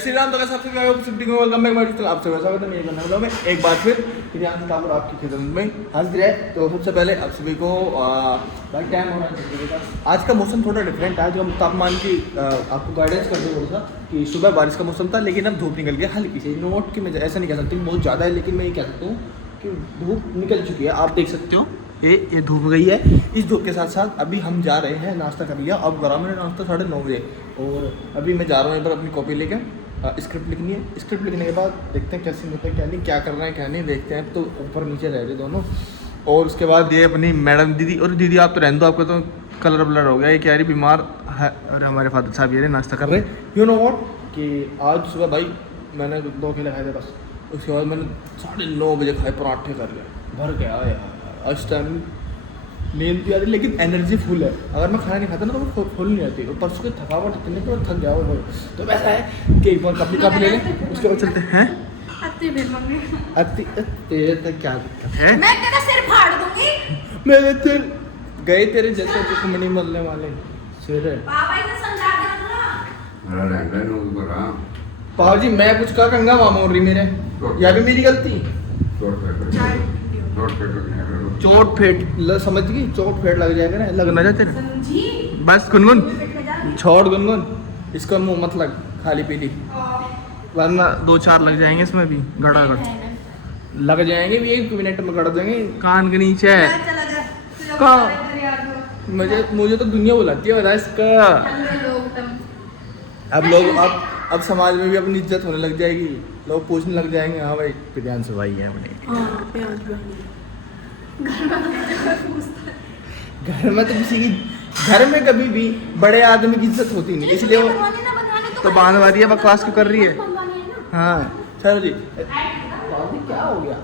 श्री राम। तो सबसे welcome back my channel. आप सभी स्वागत है मेरे चैनल में एक बार फिर ध्यान से आपकी खिदमत में हाजिर है। तो सबसे पहले आप सभी को भाई टाइम हो रहा है। आज का मौसम थोड़ा डिफरेंट है। आज हम तापमान की आपको गाइडेंस कर दूँ थोड़ा सा कि सुबह बारिश का मौसम था, लेकिन अब धूप निकल गया हल्की सी। नोट कि मैं ऐसा नहीं कह सकती बहुत ज़्यादा है, लेकिन मैं ये कह सकता हूँ कि धूप निकल चुकी है। आप देख सकते हो ये धूप गई है। इस धूप के साथ साथ अभी हम जा रहे हैं, नाश्ता कर लिया। अब करा मैंने नाश्ता 9:30 बजे, और अभी मैं जा रहा हूँ यहाँ पर अपनी कॉपी लेकर स्क्रिप्ट लिखनी है। स्क्रिप्ट लिखने के बाद देखते हैं कैसे होता है, क्या नहीं, क्या कर रहे हैं क्या नहीं, देखते हैं। तो ऊपर नीचे रह रहे दोनों। और उसके बाद ये अपनी मैडम दीदी, और दीदी आप तो रहने दो, आपका तो कलर ब्लर हो गया। ये क्या रही बीमार है, और हमारे फादर साहब ये नाश्ता कर रहे हैं। यू नो वॉट कि आज सुबह भाई मैंने 2 केले खाए थे बस। उसके बाद मैंने 9:30 बजे खाए पराठे कर गया, भर गया यार। आज टाइम नींद भी आ रही, लेकिन एनर्जी फुल है। अगर मैं खाना नहीं खाता ना तो वो फुल नहीं आती। और परसों की थकावट इतनी तो थक गया हो। तो वैसा है कि एक बार कपड़ी ले लें, उसके बाद चलते हैं। तेरे तक क्या दिक्कत है? मैं तेरा सिर फाड़ दूंगी। मेरे सिर गए तेरे जैसे दुश्मनी मरने वाले सिर है। पापा इसे समझा दे ना। पापा जी मैं कुछ कहा कंगा मामा रही मेरे, या भी मेरी गलती। चोट फेट समझ गई, चोट फेट लग जाएगा ना, लगना जाते ना। बस गुनगुन छोड़, गुनगुन इसका मुंह मत लग खाली पीली, वरना 2-4 लग जाएंगे इसमें भी। गड़ागड़ लग जाएंगे भी, 1 मिनट में गड़ देंगे कान के नीचे। कहाँ मुझे तो दुनिया बुलाती है इसका। अब समाज में भी अपनी इज्जत होने लग जाएगी, लोग पूछने लग जाएंगे हाँ भाई प्रियांश से भाई है अपने। घर में तो किसी की घर में कभी भी बड़े आदमी की इज्जत होती नहीं, इसलिए वो तो बहाने वाली है, बकवास क्यों कर रही है। हाँ चलो जी, क्या हो गया?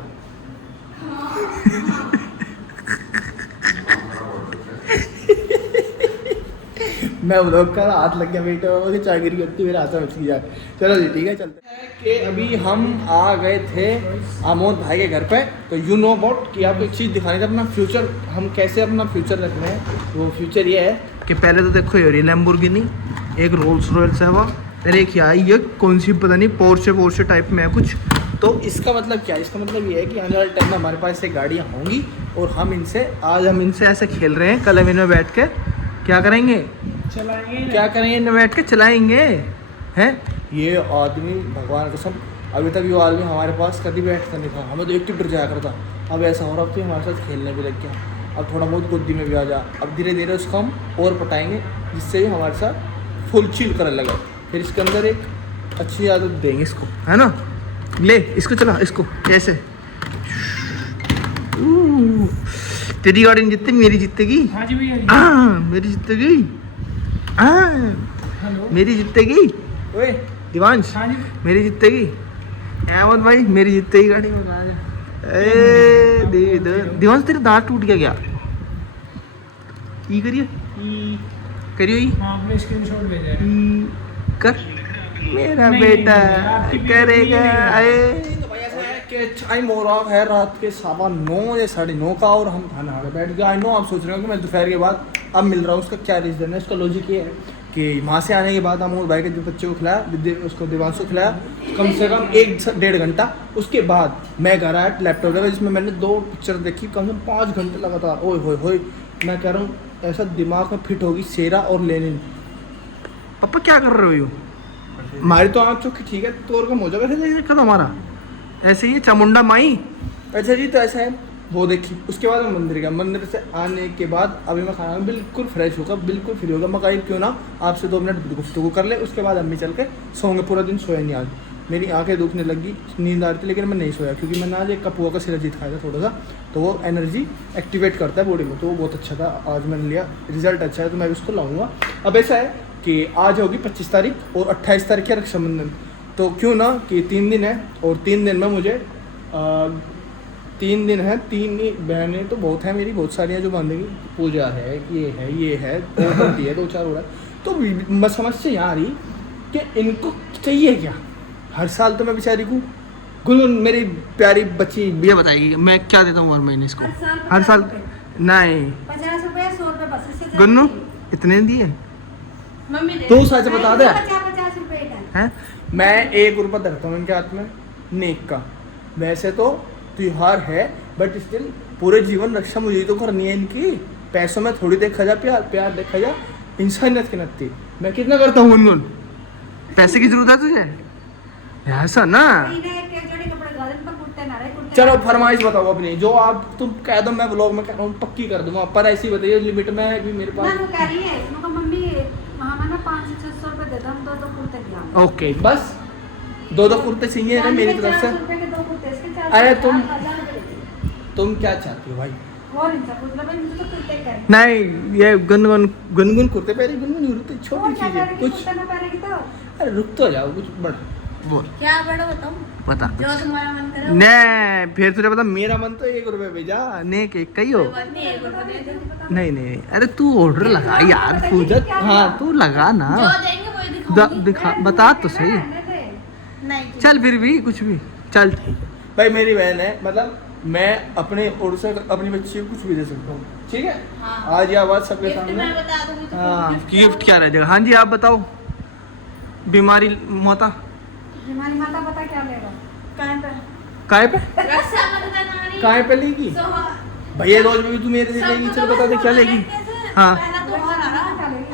मैं ब्लॉग का हाथ लग गया बेटा, मुझे चाय गिरी करती मेरे हाथ में जाए। चलो जी ठीक है, चलते हैं कि अभी हम आ गए थे आमोद भाई के घर पे। तो यू नो अबाउट कि आपको एक चीज़ दिखानी थी, अपना फ्यूचर हम कैसे अपना फ्यूचर रख रहे हैं। वो फ्यूचर ये है कि पहले तो देखो ये लैम्बोर्गिनी, एक रोल्स रॉयल्स है वो, अरे क्या ये कौन सी पता नहीं पोर्शे टाइप में है कुछ। तो इसका मतलब क्या है? इसका मतलब ये है कि आने वाले टाइम में हमारे पास से गाड़ियाँ होंगी, और हम इनसे ऐसे खेल रहे हैं। कल हम इनमें बैठ के क्या करेंगे, चलाएंगे। क्या करेंगे इनमें बैठ के? चलाएंगे हैं। ये आदमी भगवान कसम अभी तक ये आदमी हमारे पास कभी बैठता नहीं था, हमें तो एक डर जाया करता। अब ऐसा हो रहा है कि हमारे साथ खेलने भी लग गया। अब थोड़ा बहुत गोदी में भी आ जा। अब धीरे धीरे उसको हम और पटाएंगे, जिससे ये हमारे साथ फुल चिल करने लगा। फिर इसके अंदर एक अच्छी आदत देंगे इसको, है ना। ले इसको चला, इसको कैसे तेरी गाड़ी नहीं जीतती, मेरी जीतेगी। हाँ जी भैया, मेरी जीतेगी। मेरी जीतेगी। ओए दिवांश, हाँ जी मेरी जीतेगी। अहमद भाई मेरी जीतेगी गाड़ी में। दिवांश तेरा दांत टूट गया क्या? ई करिए, करियो ई। हाँ अपने स्क्रीनशॉट भेजा है। कर मेरा बेटा करेगा। टाइम हो रहा है रात के 9:15 या 9:30 का, और हम खाना खा बैठ गए। आई नो आप सोच रहे हो कि मैं दोपहर के बाद अब मिल रहा हूँ। उसका क्या रीज़न है? उसका लॉजिक ये है कि वहाँ से आने के बाद हम भाई के बच्चे को खिलाया, उसको दिवांश को खिलाया कम से कम 1-1.5 घंटा। उसके बाद मैं घर आया लैपटॉप लगा, जिसमें मैंने 2 पिक्चर देखी कम से कम 5 घंटे लगातार। ओए होए होए, मैं कह रहा हूँ ऐसा दिमाग में फिट होगी सेरा और लेनिन। पापा क्या कर रहे हो? यू हमारी तो आँख चौकी ठीक है, तो और कम हो जाएगा कदम हमारा ऐसे ही चामुंडा माई। अच्छा जी, तो ऐसा है वो देखी। उसके बाद मैं मंदिर गया। मंदिर से आने के बाद अभी मैं खाना बिल्कुल फ्रेश होगा, बिल्कुल फ्री होगा। मैं कहीं क्यों ना आपसे 2 मिनट गुफ्तगू कर ले। उसके बाद अम्मी चल के सोएंगे। पूरा दिन सोया नहीं आज, मेरी आंखें दुखने लगी, नींद आ रही थी, लेकिन मैं नहीं सोया क्योंकि मैंने आज एक कपुआ का सिराजीत खाया था थोड़ा सा। तो वो एनर्जी एक्टिवेट करता है बॉडी में, तो वो बहुत अच्छा था। आज मैंने लिया, रिजल्ट अच्छा है, तो मैं उसको लाऊंगा। अब ऐसा है कि आज होगी 25 तारीख और 28 तारीख है रक्षाबंधन। तो क्यों ना कि 3 दिन है, और 3 दिन में मुझे 3 दिन है, 3 बहनें तो बहुत हैं मेरी, बहुत सारी हैं जो बांधेंगी। पूजा है, ये है और बनती है 2-4 हो रहा है। तो मैं समझ से यहाँ आ रही कि इनको चाहिए क्या। हर साल तो मैं बेचारी को गुनगुन मेरी प्यारी बच्ची ये बताएगी मैं क्या देता हूँ हर महीने इसको। हर साल नहीं 50 रुपए 100 रुपए बस। गुन्नू इतने दिए मम्मी तू सच बता दे। 50 रुपए हैं मैं 1 रुपया धरता हूँ इनके हाथ में नेक का। वैसे तो त्योहार है बट स्टिल पूरे जीवन रक्षा मुझे तो करनी है इनकी। पैसों में थोड़ी देखा जा प्यार, प्यार देखा जा इंसानियत की नत्ती। मैं कितना करता हूँ गुनगुन, पैसे की जरूरत है तुझे ऐसा ना। चलो फरमाइश बताओ अपनी, जो आप तुम कह दो, मैं ब्लॉग में कह रहा हूँ पक्की कर दूंगा, पर ऐसी बताइए लिमिट में भी मेरे पास। ओके बस 2 कुर्ते चाहिए ना मेरी तरफ से। अरे तुम क्या चाहती हो भाई? नहीं ये गुनगुन कुर्ते पहले, गुनगुन छोटी चीज है कुछ। अरे रुक तो जाओ, कुछ बड़ा बोल। क्या बड़ा बताऊं? बता जो तुम्हारा मन करे। नहीं फिर तुझे पता मेरा मन तो 1 रुपये भेजा, नेक एक कही हो। नहीं अरे तू ऑर्डर लगा यार पूजा। हाँ तू लगा ना, जो देंगे वही दिखाऊंगी। दिखा बता तो सही। नहीं चल फिर भी कुछ भी चल ठीक है भाई। मेरी बहन है, मतलब मैं अपने ओर से अपनी बच्ची को कुछ भी दे सकता हूँ, ठीक है। हाँ। आज या बात सबके गिफ्ट सामने। मैं बता दूंगी तो हाँ गिफ्ट गिफ्ट क्या रह जाएगा? हाँ जी आप बताओ। बीमारी मोता हमारी माता पता क्या लेगा? कहां पे? काय पे रक्षाबंधन आ रही। काय पे लेगी भैया? रोज में भी तू मेरे से लेगी, चल बता दे क्या लेगी। हाँ पहला त्योहार आ रहा।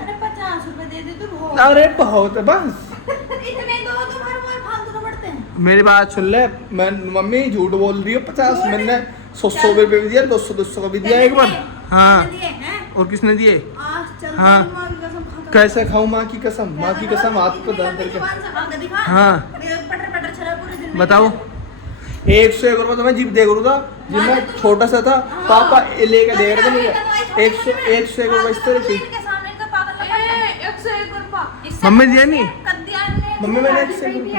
अरे 50 रुपए दे दे तू बहुत। अरे बहुत है बस। इतने दो तुम हर बार फालतू में पड़ते हैं। मेरी बात सुन ले, मैं मम्मी झूठ बोल रही हो। 50 मैंने 100 रुपये भी दिया, 200 का भी दिया एक बार। हाँ और किसने दिए? हाँ। कैसे खाऊं माँ की कसम, माँ की कसम हाथ को दान करके। हाँ बताओ। 101 रुपये तो मैं जीप दे रहा था जब मैं छोटा सा था, पापा लेके दे रहे थे मुझे 101 रुपये इस तरह से। मम्मी दिया नहीं? मम्मी मैंने 101 रुपये।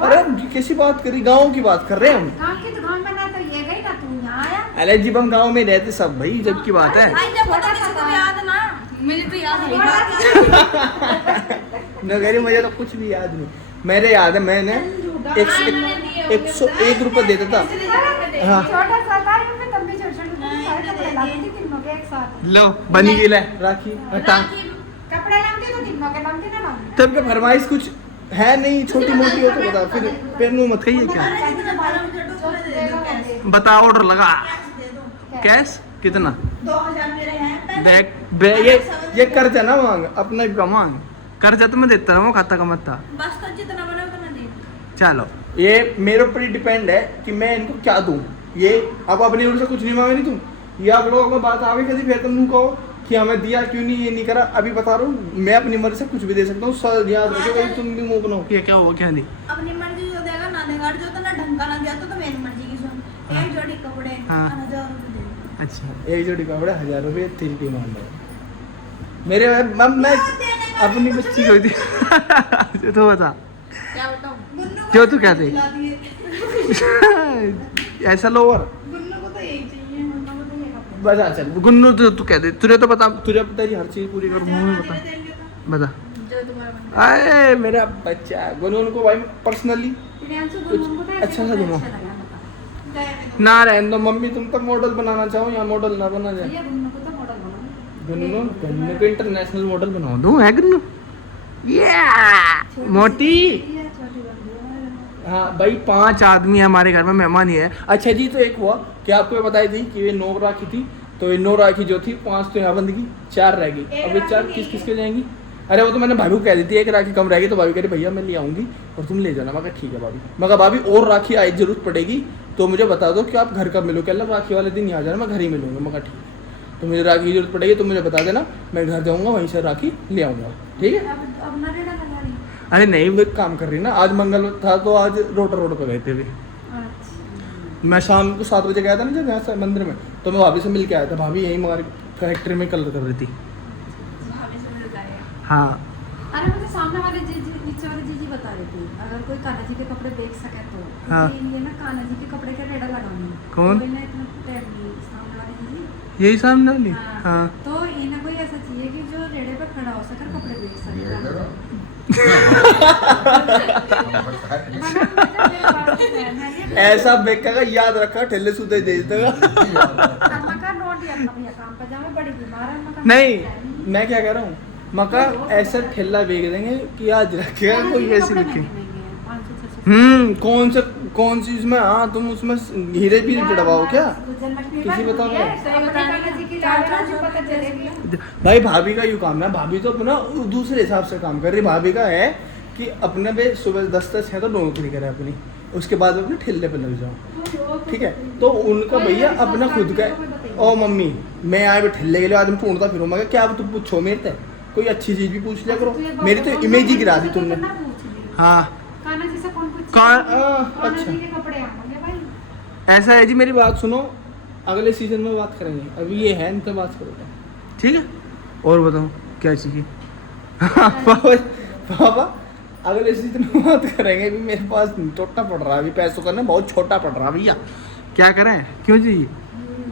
अरे कैसी बात करी, गाँव की बात कर रहे हैं हम। अरे जब हम गाँव में रहते सब भाई, जब की बात है। मुझे तो याद नगरी मुझे तो कुछ भी याद नहीं। मेरे याद है मैंने 101 रुपये देता था। हाँ लो बनी गई ले राखी हटा। तब क्या फरमाइश कुछ है नहीं, छोटी मोटी हो तो बता, फिर मुँह मत कहिए क्या। बता ऑर्डर लगा। कैश कितना? 2000 मेरे हैं। देख ये कर्जा ना मांग, अपना का मांग। कर्जा तो मैं देता रहा हूँ, खाता कमाता। बस तो जितना बने उतना दे। चलो ये मेरे ऊपर ही डिपेंड है कि मैं इनको क्या दूं। ये अब अपनी ओर से कुछ नहीं मांगे नहीं तुम, या आप लोगों में बात आगे कभी फिर तुम कहो कि हमें दिया क्यों नहीं, ये नहीं करा। अभी बता रहा हूँ मैं अपनी मर्जी से कुछ भी दे सकता हूँ। सर याद रखो कहीं तुम भी मुंह बनाओ क्या हुआ क्या नहीं। अपनी मर्जी जो देगा ना देगा, जो तो ना ढंग का ना दिया तो मेरी मर्जी की सुन। एक जोड़ी कपड़े 1000 रुपए दे। अच्छा एक जोड़ी कपड़े 1000 रुपये, 3 डिमांड है मेरे। मैं अपनी बच्ची को दी तो बता क्या बताऊं? जो तू क्या दे ऐसा लोअर गुन्नू को तो यही चाहिए, गुन्नू को तो ये कपड़े। बता। चल गुन्नू तो कह दे, तुझे तो बता, तुझे तेरी हर चीज पूरी कर मुंह में बता बता। जो तुम्हारा मन अरे मेरा बच्चा गुनगुन को भाई पर्सनली अच्छा सा दूंगा ना। रहने दो मम्मी, तुम तो मॉडल बनाना चाहो या मॉडल ना बना जाए। गुन्नू को इंटरनेशनल मॉडल बना दूं है गुन्नू। मोटी। हाँ भाई 5 आदमी हमारे घर में मेहमान ही है। अच्छा जी तो एक हुआ कि आपको ये बताई थी कि ये 9 राखी थी, तो ये 9 राखी जो थी 5 तो यहाँ बंद की, 4 रह गई। अब ये 4 किस किस के जाएंगी? अरे वो तो मैंने भाभी को कह दी थी 1 राखी कम रहेगी, तो भाभी कह रही भैया मैं ले आऊँगी और तुम ले जाना। मैं कहा ठीक है भाभी। मैं कहा भाभी और राखी आई जरूरत पड़ेगी तो मुझे बता दो कि आप घर कब मिलो। क्या राखी वाले दिन यहाँ जाना, मैं घर ही मिलूंगा। मैं कहा ठीक है, तो मुझे राखी की जरूरत पड़ेगी तो मुझे बता देना, मैं घर जाऊँगा वहीं से राखी ले आऊँगा, ठीक है। अरे नहीं वो काम कर रही ना, आज मंगल था तो आज रोड पे गए थे भी। मैं शाम को 7 बजे गया था ना जब यहाँ से मंदिर में, तो मैं भाभी से मिल के आया था। भाभी यहीं हमारी फैक्ट्री में कलर कर रही थी। भाभी से मिल गए। हाँ अरे मुझे सामने वाले जीजी नीचे वाले जीजी बता रही थी अगर कोई कान्हा जी के कपड़े बेच सके तो। हाँ। ये ना कान्हा जी के कपड़े के रेड़ा लगाऊंगी। कौन? तो इन्हें इतना टैग ली सामने वाली जीजी। यही सामने वाली। हाँ तो इन्हें कोई ऐसा चाहिए कि जो रेड़े पे खड़ा हो सके कपड़े बेच सके। ऐसा बेका का याद रखा, ठेले सूते दे देगा। नहीं मैं क्या कह रहा हूँ, मका ऐसा ठेला बेच देंगे कि आज रखेगा कोई ऐसी रखे। 500-600 कौन सी इसमें, हाँ तुम उसमें हीरे भी जड़वाओ क्या? जन्माष्टमी किसी पर बताओ है, ना। तो कान्हा जी की लाडला जो पता चलेगी। भाई भाभी का यूँ काम है, भाभी तो अपना दूसरे हिसाब से काम कर रही। भाभी का है कि अपने पे सुबह 10 से 6 तो नौकरी करे अपनी, उसके बाद अपने ठेले पे लग जाओ, ठीक है। तो उनका भैया अपना खुद का है। ओ मम्मी मैं आए ठेले के लिए आदमी ढूंढता फिर मैं क्या तुम पूछो मेरे से कोई अच्छी चीज भी पूछ लिया करो, मेरी तो इमेज ही गिरा दी तुमने। हाँ कान्हा जी से कौन पूछे? अच्छा कान्हा जी के कपड़े आ गए भाई। ऐसा है जी, मेरी बात सुनो, अगले सीजन में बात करेंगे, अभी ये है इनसे बात करोगे, ठीक है। और बताओ क्या चाहिए? पापा अगले सीजन में बात करेंगे, अभी मेरे पास टोटा पड़ रहा है, अभी पैसों का ना बहुत छोटा पड़ रहा है भैया, क्या करें, क्यों जी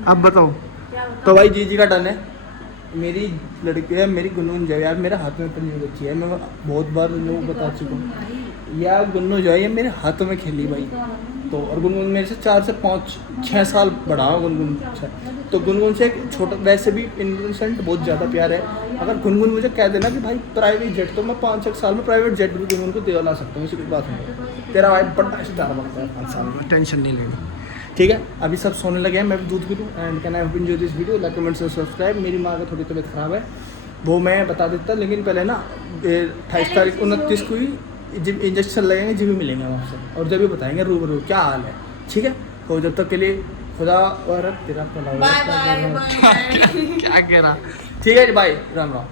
अब बताओ। तो भाई जी का डन है, मेरी लड़की है, मेरी गुनगुन जो है यार मेरे हाथ में पली बच्ची है, मैं बहुत बार लोगों को बता चुका हूँ यार, गुन्नू जो है ये मेरे हाथों में खेली भाई। तो और गुनगुन मेरे से 4 से 5-6 साल बड़ा हो गुनगुन। अच्छा तो गुनगुन से एक छोटा, वैसे भी इनोसेंट बहुत ज़्यादा प्यार है। अगर गुनगुन मुझे कह देना कि भाई प्राइवेट जेट, तो मैं 5-6 साल में प्राइवेट जेट भी गुनगुन को दिला सकता हूँ, ऐसी कोई बात नहीं। तेरा भाई बड़ा स्टार बनता है 5 साल में, टेंशन नहीं लेनी, ठीक है। अभी सब सोने लगे हैं, मैं भी दूध पी लूँ। And can I enjoy this video, like comment से सब्सक्राइब। मेरी माँ का थोड़ी तबीयत ख़राब है, वो मैं बता देता, लेकिन पहले ना 28 तारीख 29 को ही जब इंजेक्शन लगेंगे जब भी मिलेंगे हम आपसे, और जब भी बताएंगे रूबरू क्या हाल है, ठीक है। तो जब तक के लिए खुदा और तेरा बाय बाय बाय। क्या कह रहा, ठीक है जी, बाय, राम राम।